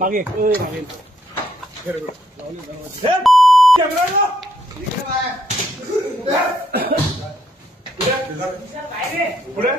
मागे पुढे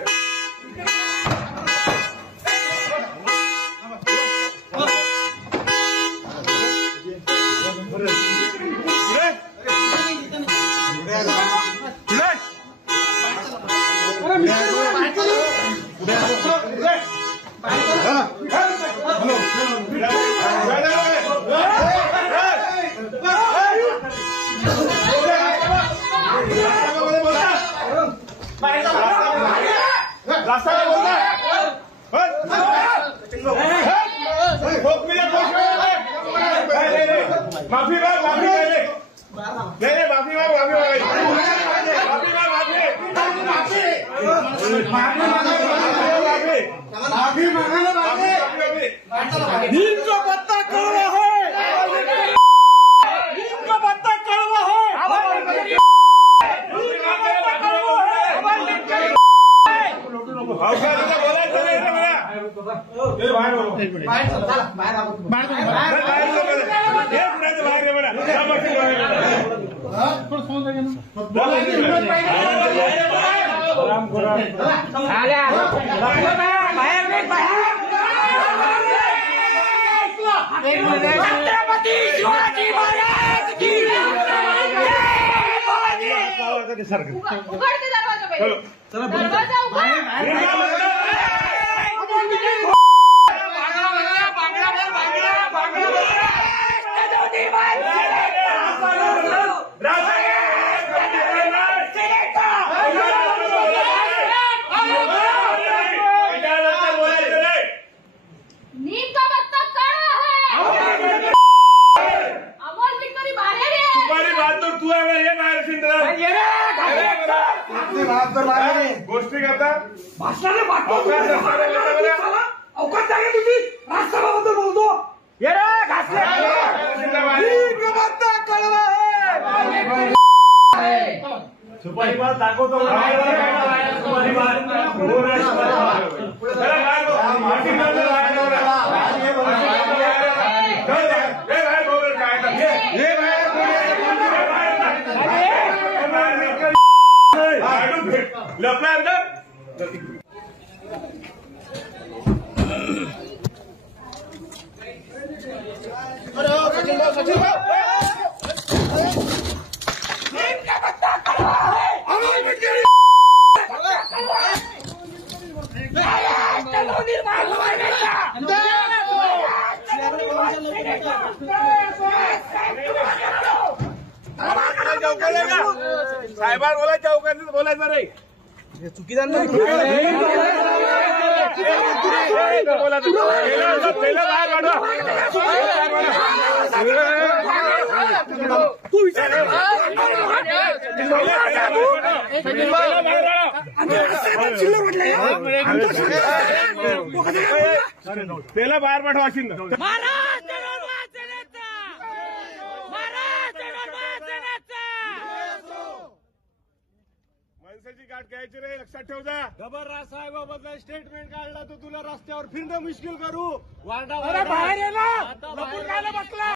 रास्ता बोलता माफी मांग माफी नहीं माफी मांग माफी नीम का पत्ता कड़वा है, नीम का पत्ता कड़वा है, छत्रपती शिवाजी महाराज की उघडते दरवाजा पहिले, दरवाजा उघड. नीम का पत्ता कड़ा है, अमोल विक्टोरी बाहेर आहे. तुम्हारी बात तो तू आहे हे बाहेर सिंद्रा गोष्टी करता भाषणाने अवकाश जागे तुझी राष्ट्रसभाबद्दल बोलतो. ये रे घासले कळवा आहे सुपारी बात दाखवतो. लपला अंदर सचिन भाऊ नीम का पत्ता कड़वा है, अमोल विक्टोरी साहेबांना बोलायचं चौकात बोलायचं नाही, चुकीदार नाही. त्याला बाहेर पाठवा शिंदे. माणसाची गाठ घ्यायची रे, लक्षात ठेव जा. जबरराज साहेबाबद्दल स्टेटमेंट काढला तर तुला रस्त्यावर फिरणं मुश्किल करू. बाहेर ये ना, बसला